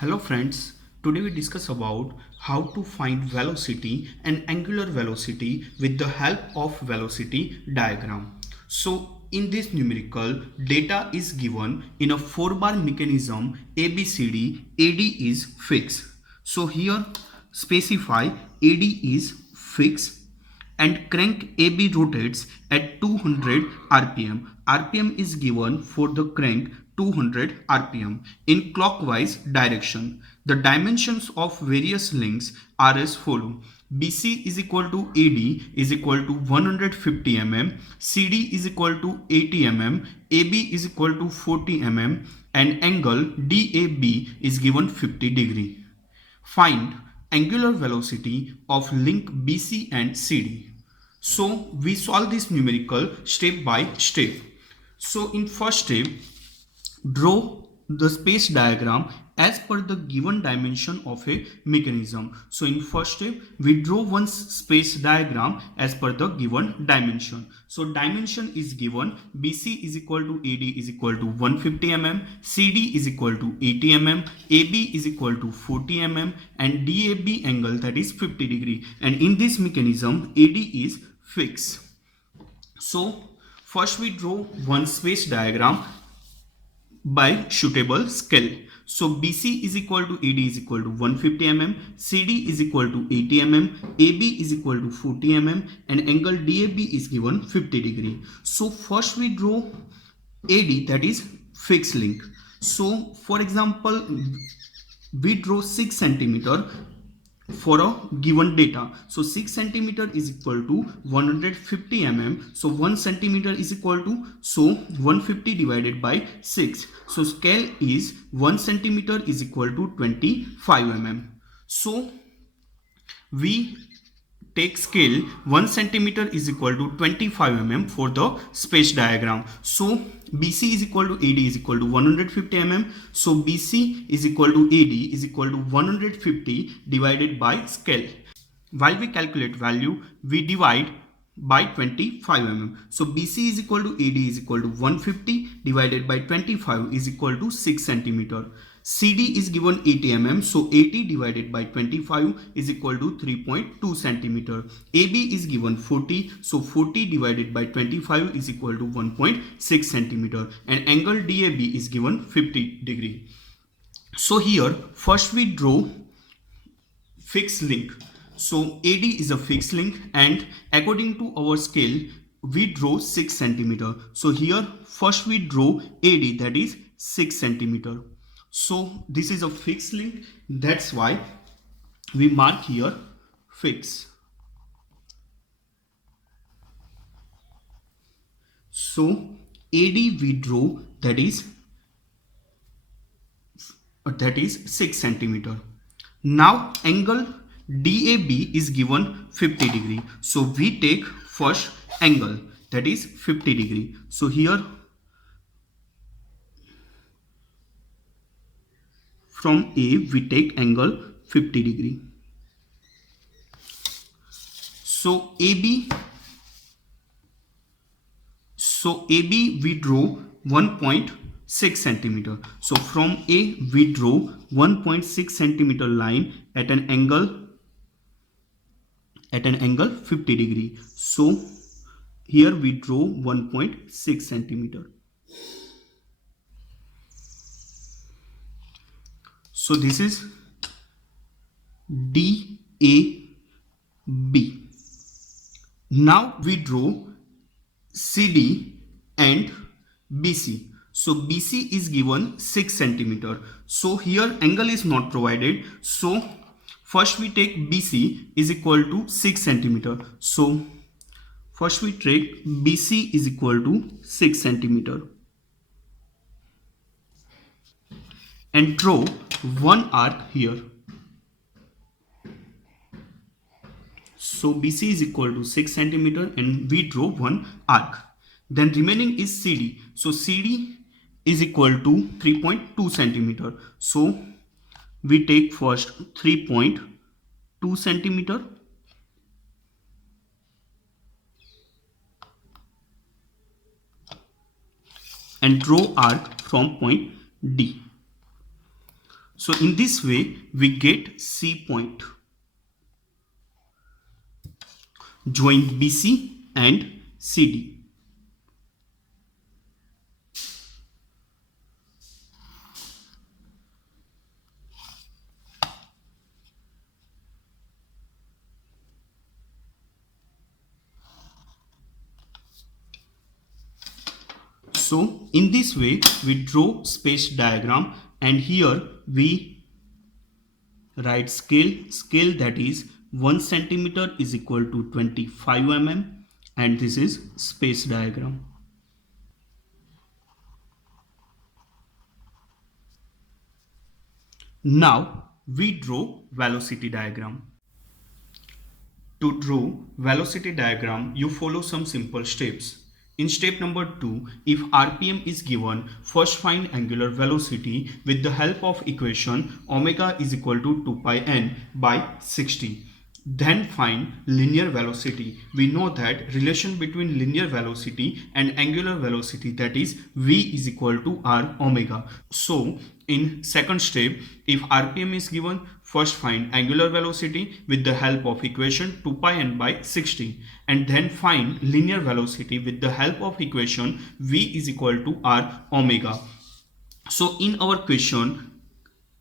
Hello friends, today we discuss about how to find velocity and angular velocity with the help of velocity diagram. So in this numerical, data is given in a 4-bar mechanism ABCD, AD is fixed. So here specify AD is fixed and crank AB rotates at 200 rpm. RPM is given for the crank 200 rpm in clockwise direction. The dimensions of various links are as follow. BC is equal to AD is equal to 150 mm, CD is equal to 80 mm, AB is equal to 40 mm and angle DAB is given 50 degree. Find angular velocity of link BC and CD. So we solve this numerical step by step. So in first step, draw the space diagram as per the given dimension of a mechanism. So in first step, we draw one space diagram as per the given dimension. So dimension is given, BC is equal to AD is equal to 150 mm, CD is equal to 80 mm, AB is equal to 40 mm and DAB angle, that is 50 degree. And in this mechanism, AD is fixed. So first we draw one space diagram by suitable scale. So BC is equal to AD is equal to 150 mm, CD is equal to 80 mm, AB is equal to 40 mm and angle DAB is given 50 degree. So first we draw AD, that is fixed link. So for example, we draw 6 centimeter for a given data. So 6 centimeter is equal to 150 mm. So 1 centimeter is equal to, so 150 divided by 6. So scale is 1 centimeter is equal to 25 mm. So we take scale 1 centimeter is equal to 25 mm for the space diagram. So BC is equal to AD is equal to 150 mm. So BC is equal to AD is equal to 150 divided by scale. While we calculate value, we divide by 25 mm. So BC is equal to AD is equal to 150 divided by 25 is equal to 6 centimeter. CD is given 80 mm. So 80 divided by 25 is equal to 3.2 centimeter. AB is given 40. So 40 divided by 25 is equal to 1.6 centimeter. And angle DAB is given 50 degree. So here first we draw fixed link. So AD is a fixed link and according to our scale we draw 6 centimeter. So here first we draw AD, that is 6 centimeter. So this is a fixed link, that's why we mark here fix. So AD we draw, that is 6 centimeter. Now angle DAB is given 50 degree. So we take first angle, that is 50 degree. So here from A we take angle 50 degree. So AB we draw 1.6 centimeter. So from A we draw 1.6 centimeter line at an angle 50 degree. So here we draw 1.6 centimeter. So this is DAB. Now we draw CD and BC. So BC is given 6 centimeter. So here angle is not provided. So first we take BC is equal to 6 centimeter. So first we take BC is equal to 6 centimeter. And draw one arc here. So BC is equal to 6 centimeter and we draw one arc. Then remaining is CD. So CD is equal to 3.2 centimeter. So we take first 3.2 centimeter and draw arc from point D. So in this way we get C point. Join BC and CD. So in this way we draw space diagram, and here we write scale that is 1 centimeter is equal to 25 mm, and this is space diagram. Now we draw velocity diagram. To draw velocity diagram, you follow some simple steps. In step number 2, if RPM is given, first find angular velocity with the help of equation omega is equal to 2 pi n by 60. Then find linear velocity. We know that relation between linear velocity and angular velocity, that is v is equal to r omega. So in second step, if RPM is given, first find angular velocity with the help of equation 2 pi n by 60, and then find linear velocity with the help of equation v is equal to r omega. So in our question,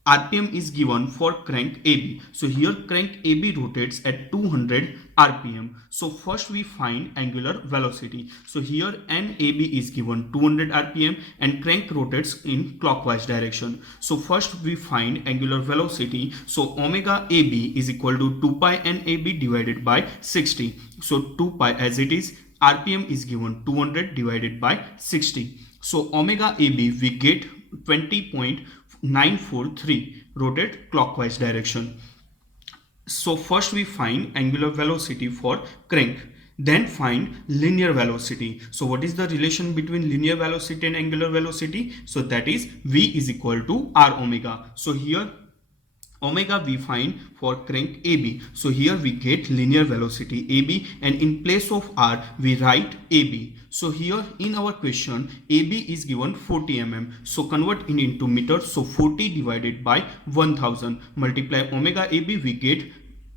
RPM is given for crank AB. So here crank AB rotates at 200 RPM. So first we find angular velocity. So here NAB is given 200 RPM and crank rotates in clockwise direction. So first we find angular velocity. So omega AB is equal to 2 pi NAB divided by 60. So 2 pi as it is, RPM is given 200 divided by 60. So omega AB we get 20.943 rotate clockwise direction. So first we find angular velocity for crank, then find linear velocity. So what is the relation between linear velocity and angular velocity? So that is v is equal to r omega. So here omega we find for crank AB. So here we get linear velocity AB, and in place of r we write AB. So here in our question AB is given 40 mm. So convert it into meters. So 40 divided by 1000 multiply omega AB, we get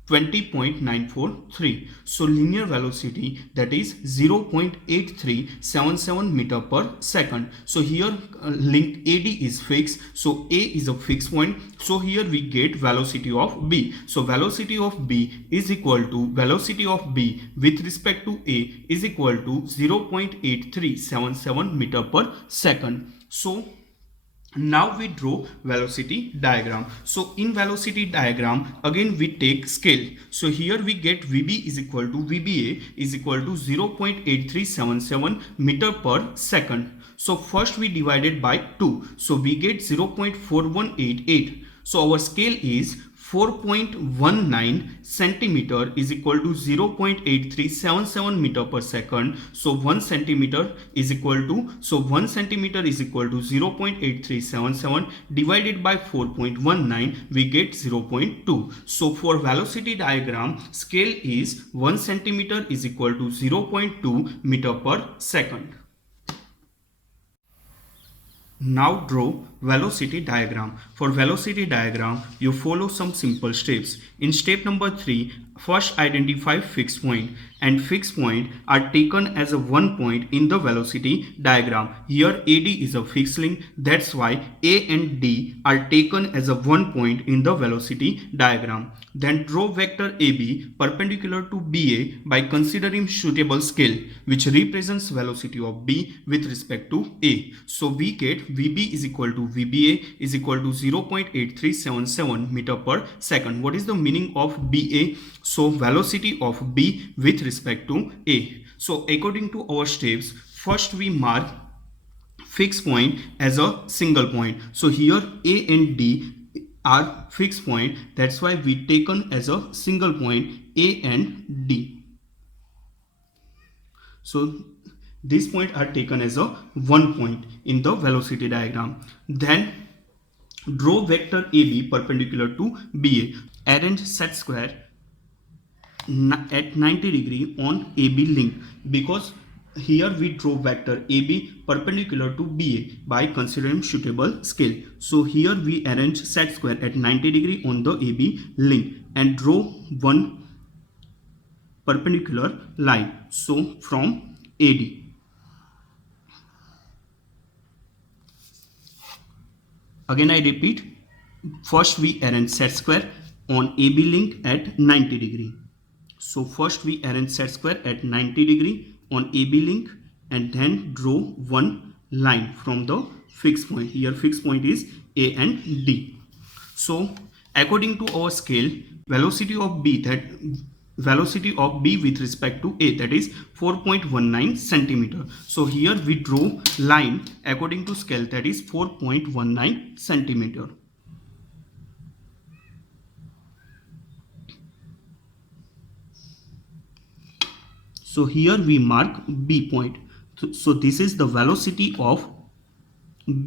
20.943. So linear velocity, that is 0.8377 meter per second. So here link AD is fixed. So A is a fixed point. So here we get velocity of B. So velocity of B is equal to velocity of B with respect to A is equal to 0.8377 meter per second. So now we draw velocity diagram. So in velocity diagram again we take scale. So here we get VB is equal to VBA is equal to 0.8377 meter per second. So first we divided by 2. So we get 0.4188. So our scale is 4.19 centimeter is equal to 0.8377 meter per second. So 1 centimeter is equal to 0.8377 divided by 4.19, we get 0.2. So for velocity diagram, scale is 1 centimeter is equal to 0.2 meter per second. Now draw velocity diagram. For velocity diagram, you follow some simple steps. In step number 3, first identify fixed point, and fixed point are taken as a one point in the velocity diagram. Here AD is a fixed link, that's why A and D are taken as a one point in the velocity diagram. Then draw vector AB perpendicular to BA by considering suitable scale which represents velocity of B with respect to A. So we get VB is equal to VBA is equal to 0.8377 meter per second. What is the meaning of BA? So velocity of B with respect to A. So according to our steps, first we mark fixed point as a single point. So here A and D are fixed point, that's why we taken as a single point A and D. So these points are taken as a one point in the velocity diagram. Then draw vector AB perpendicular to BA. Arrange set square at 90 degree on AB link, because Here we draw vector AB perpendicular to BA by considering suitable scale. So here we arrange set square at 90 degree on the AB link and draw one perpendicular line. So from AD. Again I repeat, first we arrange set square on AB link at 90 degree. So first we arrange set square at 90 degree on AB link and then draw one line from the fixed point. Here fixed point is A and D. So according to our scale, velocity of B with respect to A, that is 4.19 centimeter. So here we draw line according to scale, that is 4.19 centimeter. So here we mark B point. So this is the velocity of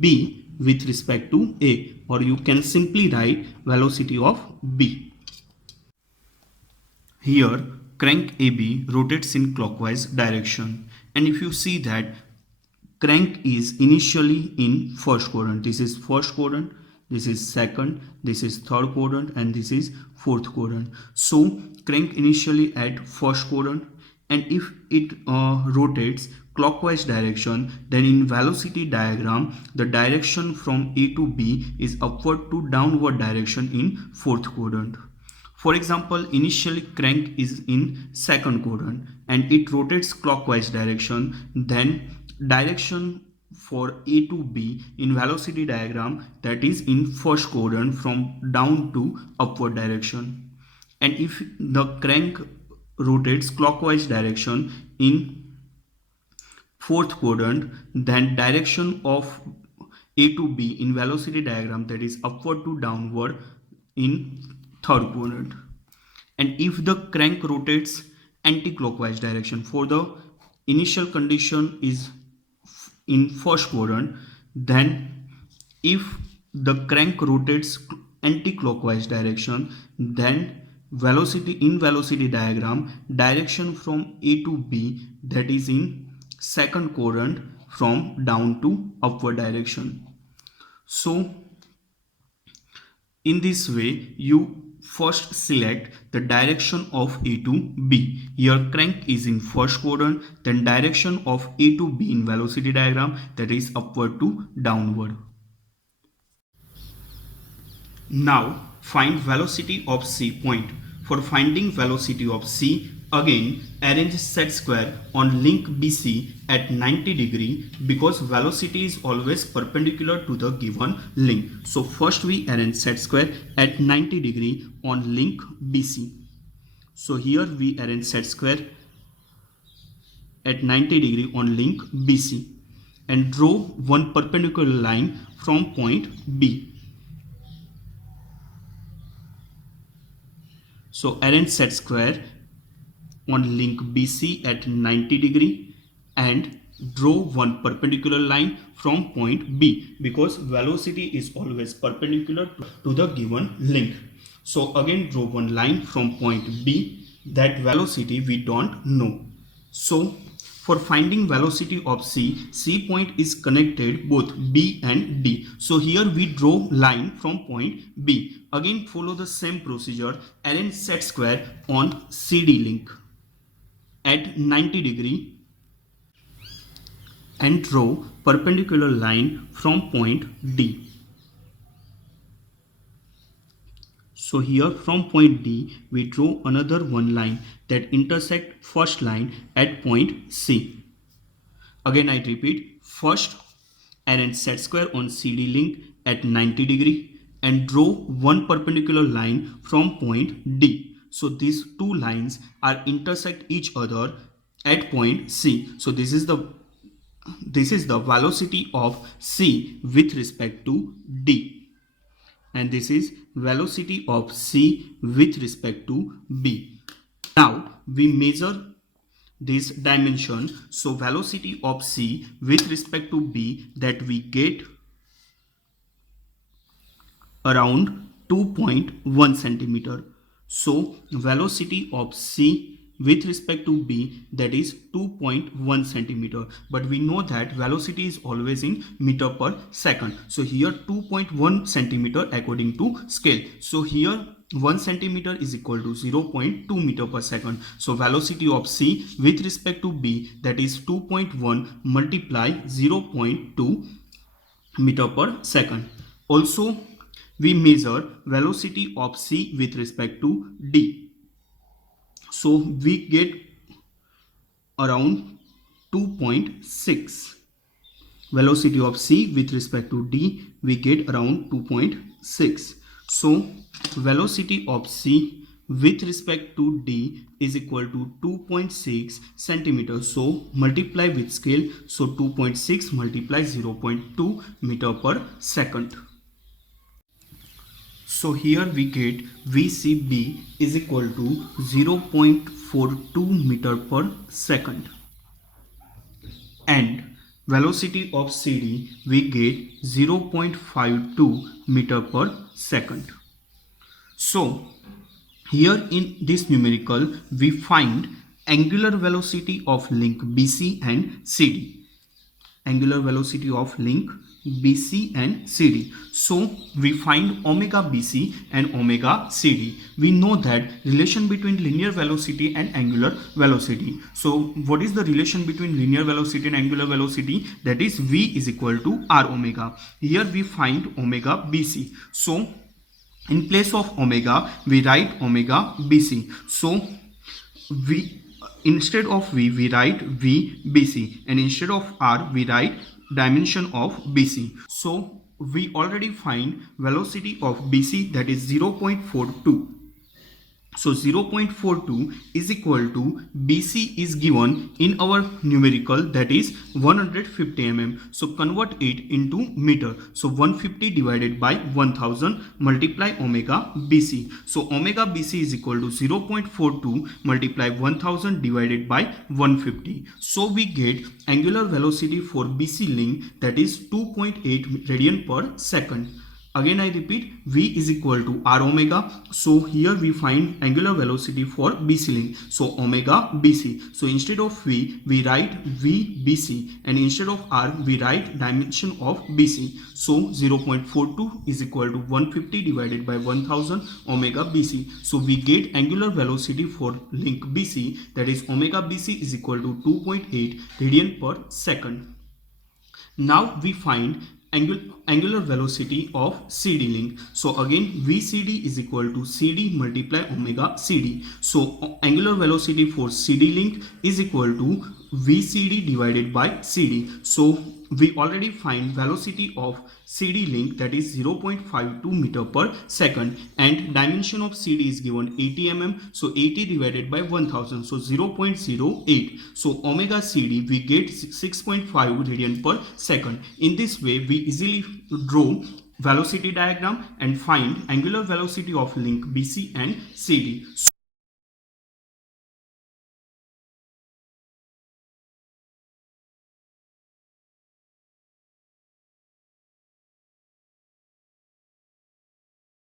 B with respect to A, or you can simply write velocity of B. Here crank AB rotates in clockwise direction, and if you see that crank is initially in first quadrant, this is first quadrant, this is second, this is third quadrant, and this is fourth quadrant. So crank initially at first quadrant, and if it rotates clockwise direction, then in velocity diagram the direction from A to B is upward to downward direction in fourth quadrant. For example, initially crank is in second quadrant and it rotates clockwise direction, then direction for A to B in velocity diagram, that is in first quadrant, from down to upward direction. And if the crank rotates clockwise direction in fourth quadrant, then direction of A to B in velocity diagram, that is upward to downward, in third quadrant. And if the crank rotates anti-clockwise direction, for the initial condition is in first quadrant, then if the crank rotates anti-clockwise direction, then velocity diagram, direction from A to B, that is in second quadrant, from down to upward direction. So in this way you first select the direction of A to B. Here crank is in first quadrant, then direction of A to B in velocity diagram, that is upward to downward. Now find velocity of C point. For finding velocity of C, again arrange set square on link BC at 90 degree, because velocity is always perpendicular to the given link. So first we arrange set square at 90 degree on link BC. So here we arrange set square at 90 degree on link BC and draw one perpendicular line from point B. So arrange set square on link BC at 90 degree and draw one perpendicular line from point B, because velocity is always perpendicular to the given link. So again draw one line from point B. That velocity we don't know. So for finding velocity of C, C point is connected both B and D. So here we draw line from point B. Again follow the same procedure, arrange set square on CD link at 90 degree and draw perpendicular line from point D. So here from point D we draw another one line that intersect first line at point C. Again I repeat, first arrange set square on CD link at 90 degree and draw one perpendicular line from point D. So these two lines are intersect each other at point C. So this is the velocity of C with respect to D. And this is velocity of C with respect to B. Now we measure this dimension. So velocity of C with respect to B, that we get around 2.1 centimeter. So velocity of C with respect to b, that is 2.1 centimeter, but we know that velocity is always in meter per second. So here 2.1 centimeter according to scale. So here 1 centimeter is equal to 0.2 meter per second. So velocity of c with respect to b, that is 2.1 multiply 0.2 meter per second. Also, we measure velocity of c with respect to d. So we get around 2.6. Velocity of c with respect to d, we get around 2.6. So velocity of c with respect to d is equal to 2.6 centimeters. So multiply with scale. So 2.6 multiply 0.2 meter per second. So here we get VCB is equal to 0.42 meter per second, and velocity of CD we get 0.52 meter per second. So here in this numerical we find angular velocity of link BC and CD. Angular velocity of link BC and CD. So we find omega BC and omega CD. We know that relation between linear velocity and angular velocity. So what is the relation between linear velocity and angular velocity? That is V is equal to R omega. Here we find omega BC. So in place of omega we write omega BC. So we, instead of V we write VBC, and instead of R we write dimension of BC. So we already find velocity of BC, that is 0.42. So 0.42 is equal to BC is given in our numerical, that is 150 mm. So convert it into meter. So 150 divided by 1000 multiply omega BC. So omega BC is equal to 0.42 multiply 1000 divided by 150. So we get angular velocity for BC link, that is 2.8 radian per second. Again I repeat, V is equal to R omega. So here we find angular velocity for BC link. So omega BC. So instead of V we write VBC, and instead of R we write dimension of BC. So 0.42 is equal to 150 divided by 1000 omega BC. So we get angular velocity for link BC, that is omega BC is equal to 2.8 radian per second. Now we find angular velocity of CD link. So again VCD is equal to CD multiply omega CD. So angular velocity for CD link is equal to VCD divided by CD. So we already find velocity of CD link, that is 0.52 meter per second, and dimension of CD is given 80 mm. So 80 divided by 1000, so 0.08. So omega CD we get 6.5 radian per second. In this way we easily draw velocity diagram and find angular velocity of link BC and CD.